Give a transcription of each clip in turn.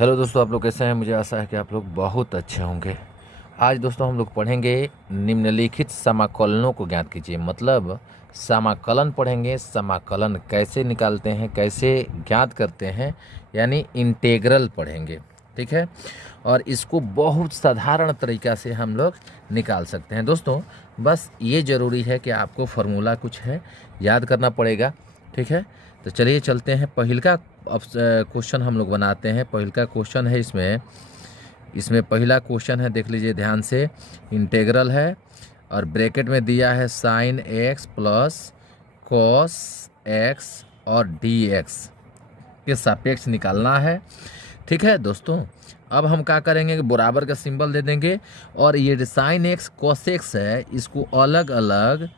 Hello दोस्तों, आप लोग कैसे हैं। मुझे आशा है कि आप लोग बहुत अच्छे होंगे। आज दोस्तों हम लोग पढ़ेंगे निम्नलिखित समाकलनों को ज्ञात कीजिए। मतलब समाकलन पढ़ेंगे। समाकलन कैसे निकालते हैं, कैसे ज्ञात करते हैं, यानी इंटेग्रल पढ़ेंगे। ठीक है। और इसको बहुत साधारण तरीक़ा से हम लोग निकाल सकते हैं। दोस्तों बस ये ज़रूरी है कि आपको फार्मूला कुछ है याद करना पड़ेगा। ठीक है। तो चलिए चलते हैं। पहिलका क्वेश्चन हम लोग बनाते हैं। पहिलका क्वेश्चन है इसमें पहला क्वेश्चन है, देख लीजिए ध्यान से। इंटेग्रल है और ब्रैकेट में दिया है sine x plus cos x और डी एक्स के सापेक्ष निकालना है। ठीक है दोस्तों, अब हम क्या करेंगे कि बराबर का सिंबल दे देंगे और ये साइन एक्स कॉस एक्स है, इसको अलग अलग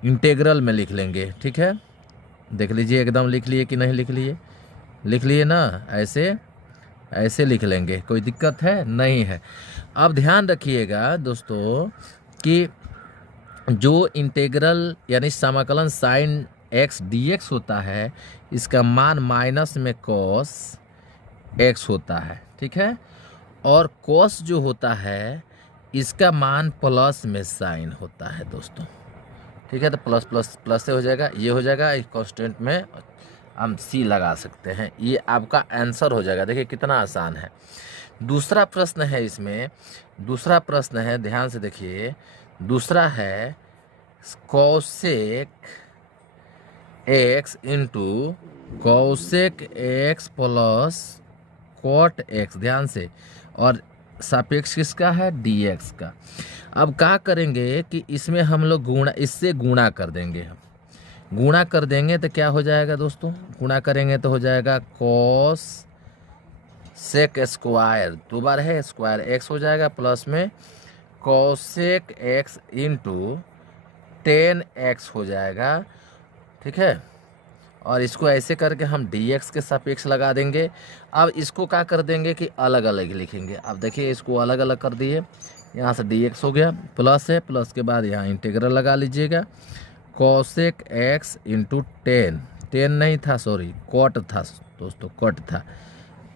इंटेग्रल में लिख लेंगे। ठीक है, देख लीजिए एकदम लिख लिए कि नहीं लिख लिए। लिख लिए ना, ऐसे लिख लेंगे, कोई दिक्कत है नहीं है। अब ध्यान रखिएगा दोस्तों कि जो इंटेग्रल यानी समाकलन साइन एक्स डी एक्स होता है, इसका मान माइनस में कॉस एक्स होता है। ठीक है। और कॉस जो होता है इसका मान प्लस में साइन होता है दोस्तों। ठीक है। तो प्लस प्लस प्लस से हो जाएगा, ये हो जाएगा, एक कांस्टेंट में हम सी लगा सकते हैं। ये आपका आंसर हो जाएगा। देखिए कितना आसान है। दूसरा प्रश्न है इसमें, दूसरा प्रश्न है, ध्यान से देखिए। दूसरा है cosec x into cosec x plus cot x, ध्यान से, और सापेक्ष किसका है, डी एक्स का। अब क्या करेंगे कि इसमें हम लोग गुणा, इससे गुणा कर देंगे। हम गुणा कर देंगे तो क्या हो जाएगा दोस्तों, गुणा करेंगे तो हो जाएगा कॉस सेक स्क्वायर, दो बार है स्क्वायर एक्स हो जाएगा, प्लस में कॉसेक एक्स इंटू 10x हो जाएगा। ठीक है। और इसको ऐसे करके हम dx के सापेक्ष लगा देंगे। अब इसको क्या कर देंगे कि अलग अलग लिखेंगे। अब देखिए इसको अलग अलग कर दिए, यहाँ से dx हो गया, प्लस है, प्लस के बाद यहाँ इंटीग्रल लगा लीजिएगा। कॉसेक एक्स इंटू 10 नहीं था, सॉरी कॉट था दोस्तों, कॉट था,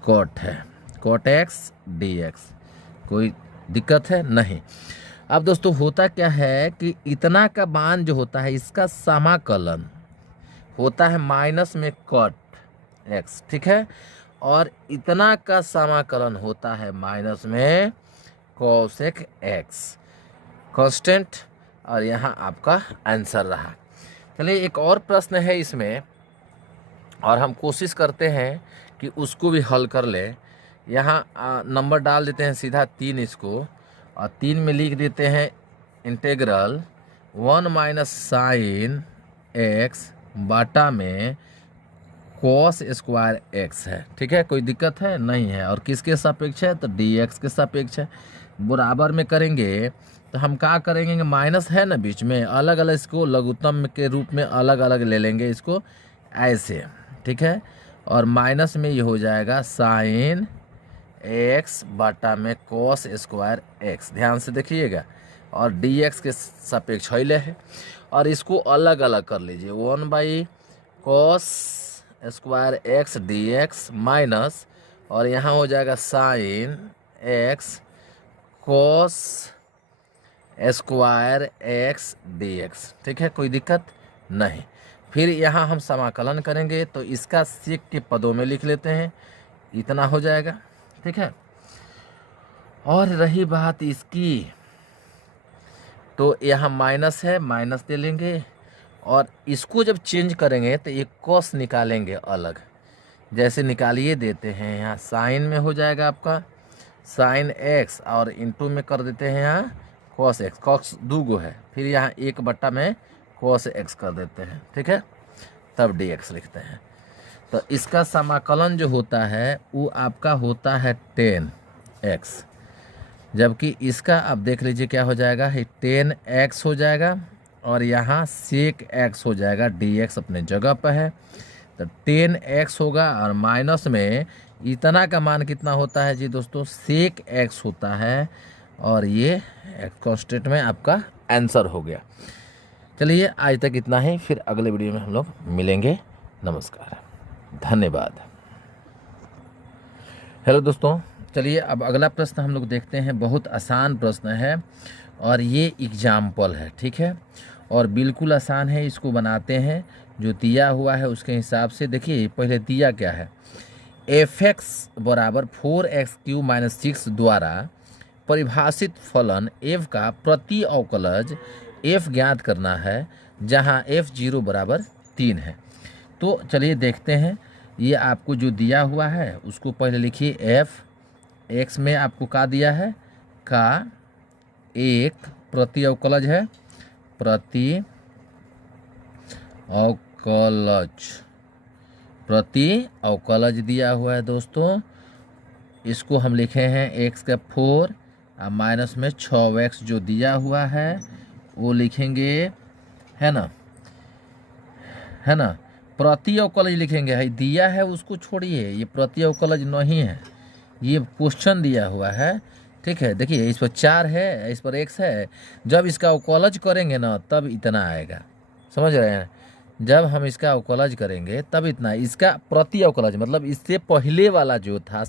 कॉट है, कॉट एक्स डी एक्स। कोई दिक्कत है नहीं। अब दोस्तों होता क्या है कि इतना का मान जो होता है इसका समाकलन होता है माइनस में कॉट एक्स। ठीक है। और इतना का समाकलन होता है माइनस में कॉसेक एक्स, कांस्टेंट। और यहाँ आपका आंसर रहा। चलिए एक और प्रश्न है इसमें, और हम कोशिश करते हैं कि उसको भी हल कर लें। यहाँ नंबर डाल देते हैं सीधा 3 इसको, और 3 में लिख देते हैं इंटेग्रल 1 माइनस साइन एक्स बाटा में कॉस स्क्वायर एक्स है। ठीक है, कोई दिक्कत है नहीं है। और किसके सापेक्ष है, तो डी एक्स के सापेक्ष है। बराबर में करेंगे तो हम क्या करेंगे कि माइनस है ना बीच में, अलग अलग इसको लघुत्तम के रूप में अलग अलग ले लेंगे इसको ऐसे। ठीक है। और माइनस में ये हो जाएगा साइन एक्स बाटा में कॉस स्क्वायर एक्स, ध्यान से देखिएगा। और डी एक्स के सापेक्ष हिले है, और इसको अलग अलग कर लीजिए। 1 by cos square x D x minus, और यहाँ हो जाएगा sine x cos square x D x. ठीक है, कोई दिक्कत नहीं। फिर यहाँ हम समाकलन करेंगे तो इसका सेक के पदों में लिख लेते हैं, इतना हो जाएगा। ठीक है। और रही बात इसकी, तो यहाँ माइनस है, माइनस दे लेंगे। और इसको जब चेंज करेंगे तो एक कॉस निकालेंगे अलग, जैसे निकालिए देते हैं। यहाँ साइन में हो जाएगा आपका साइन एक्स, और इंटू में कर देते हैं यहाँ कॉस एक्स, कॉस 2 गो है, फिर यहाँ 1 बट्टा में कॉस एक्स कर देते हैं। ठीक है, तब डी एक्स लिखते हैं। तो इसका समाकलन जो होता है वो आपका होता है 10x, जबकि इसका अब देख लीजिए क्या हो जाएगा, 10x हो जाएगा, और यहाँ सेक x हो जाएगा। dx अपने जगह पर है, तो 10x होगा, और माइनस में इतना का मान कितना होता है जी दोस्तों, सेक x होता है। और ये कांस्टेंट में आपका आंसर हो गया। चलिए आज तक इतना ही, फिर अगले वीडियो में हम लोग मिलेंगे। नमस्कार, धन्यवाद। हेलो दोस्तों, चलिए अब अगला प्रश्न हम लोग देखते हैं। बहुत आसान प्रश्न है और ये एग्जाम्पल है, ठीक है, और बिल्कुल आसान है। इसको बनाते हैं जो दिया हुआ है उसके हिसाब से। देखिए पहले दिया क्या है, f(x) बराबर 4x³ - 6 द्वारा परिभाषित फलन f का प्रति अवकलज f ज्ञात करना है, जहां f0 बराबर 3 है। तो चलिए देखते हैं। ये आपको जो दिया हुआ है उसको पहले लिखिए। f(x) में आपको का दिया है, का एक प्रति अवकलज है, प्रति अवकलज दिया हुआ है दोस्तों। इसको हम लिखे हैं x का 4 और माइनस में 6x जो दिया हुआ है वो लिखेंगे, है ना, प्रति अवकलज लिखेंगे। है दिया है उसको छोड़िए, ये प्रति अवकलज नहीं है, ये क्वेश्चन दिया हुआ है, ठीक है। देखिए इस पर 4 है, इस पर x है। जब इसका अवकलज करेंगे ना तब इतना आएगा, समझ रहे हैं। जब हम इसका अवकलज करेंगे तब इतना, इसका प्रति अवकलज मतलब इससे पहले वाला जो था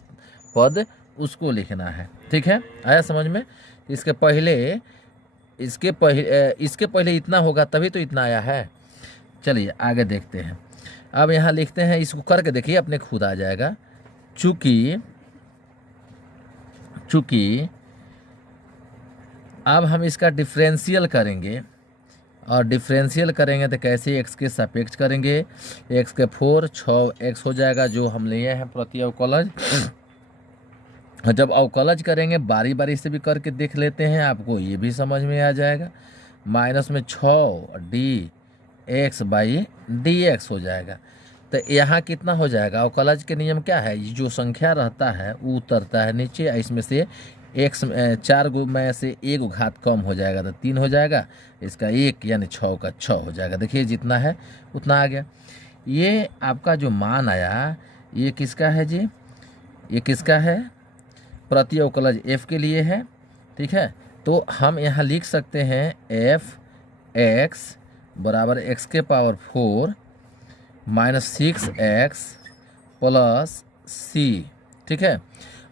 पद उसको लिखना है, ठीक है। आया समझ में। इसके पहले इतना होगा तभी तो इतना आया है। चलिए आगे देखते हैं। अब यहाँ लिखते हैं, इसको करके देखिए अपने खुद आ जाएगा। चूंकि अब हम इसका डिफरेंशियल करेंगे, और डिफरेंशियल करेंगे तो कैसे, x के सापेक्ष करेंगे। x के 4 6x हो जाएगा जो हम लिए हैं प्रति अवकलज। जब अवकलज करेंगे बारी बारी से भी करके देख लेते हैं, आपको ये भी समझ में आ जाएगा। माइनस में 6dx/dx हो जाएगा। तो यहाँ कितना हो जाएगा, अवकलज के नियम क्या है, ये जो संख्या रहता है वो उतरता है नीचे, इसमें से x 4 गो में से 1 घात कम हो जाएगा तो 3 हो जाएगा, इसका 1 यानी 6 का 6 हो जाएगा। देखिए जितना है उतना आ गया। ये आपका जो मान आया ये किसका है जी, ये किसका है, प्रति अवकलज f के लिए है, ठीक है। तो हम यहाँ लिख सकते हैं f(x) बराबर x के पावर 4 - 6x + c, ठीक है।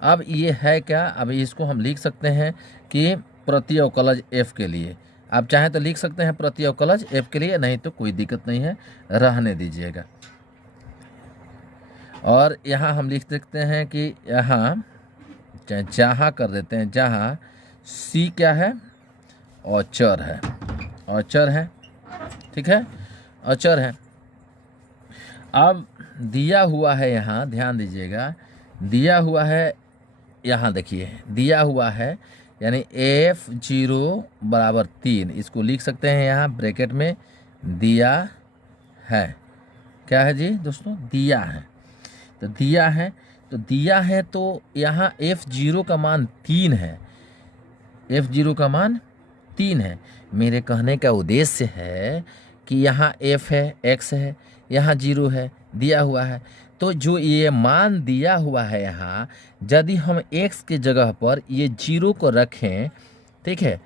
अब ये है क्या, अब इसको हम लिख सकते हैं कि प्रति अवकलज f के लिए। आप चाहें तो लिख सकते हैं प्रति अवकलज f के लिए, नहीं तो कोई दिक्कत नहीं है, रहने दीजिएगा। और यहाँ हम लिख सकते हैं कि यहाँ जहाँ कर देते हैं, जहाँ c क्या है, अचर है, ठीक है, अचर है। अब दिया हुआ है, यहाँ ध्यान दीजिएगा, दिया हुआ है, यहाँ देखिए दिया हुआ है यानी f0 बराबर 3, इसको लिख सकते हैं यहाँ ब्रैकेट में दिया है। क्या है जी दोस्तों, दिया है। तो दिया है तो यहाँ f0 का मान 3 है, f0 का मान 3 है। मेरे कहने का उद्देश्य है कि यहाँ f है, x है, यहाँ 0 है, दिया हुआ है। तो जो ये मान दिया हुआ है यहाँ, यदि हम x के जगह पर ये 0 को रखें, ठीक है,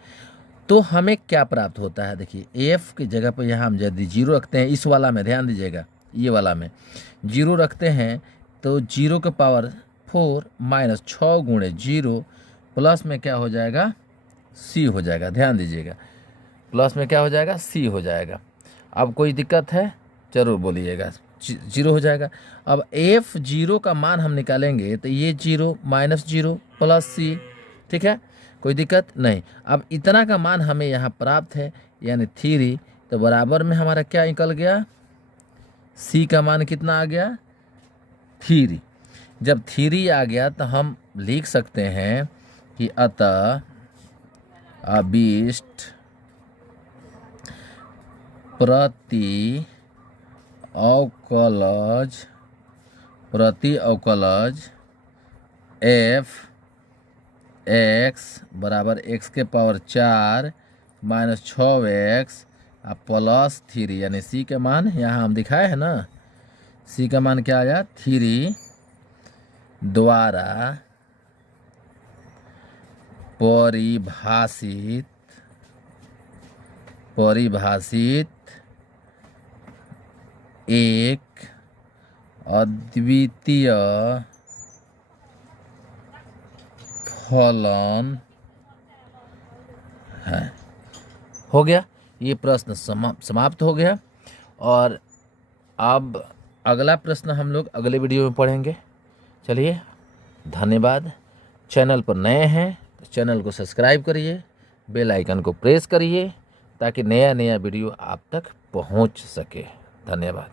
तो हमें क्या प्राप्त होता है। देखिए f की जगह पर यहाँ हम यदि 0 रखते हैं, इस वाला में ध्यान दीजिएगा, ये वाला में 0 रखते हैं तो 0 के पावर 4 - 6 गुणे 0 प्लस में क्या हो जाएगा, c हो जाएगा। ध्यान दीजिएगा, प्लस में क्या हो जाएगा, c हो जाएगा। अब कोई दिक्कत है जरूर बोलिएगा, 0 हो जाएगा। अब f0 का मान हम निकालेंगे तो ये 0 - 0 + c, ठीक है, कोई दिक्कत नहीं। अब इतना का मान हमें यहाँ प्राप्त है यानी 3, तो बराबर में हमारा क्या निकल गया, c का मान कितना आ गया, 3। जब 3 आ गया तो हम लिख सकते हैं कि अतः अभिष्ट प्रति अवकलज f(x) बराबर x के पावर 4 - 6x + 3 यानी c के मान यहाँ हम दिखाए हैं ना, c का मान क्या आया, 3 द्वारा परिभाषित एक अद्वितीय फलन है। हो गया, ये प्रश्न समाप्त हो गया। और अब अगला प्रश्न हम लोग अगले वीडियो में पढ़ेंगे। चलिए, धन्यवाद। चैनल पर नए हैं तो चैनल को सब्सक्राइब करिए, बेल आइकन को प्रेस करिए ताकि नया नया वीडियो आप तक पहुंच सके। धन्यवाद।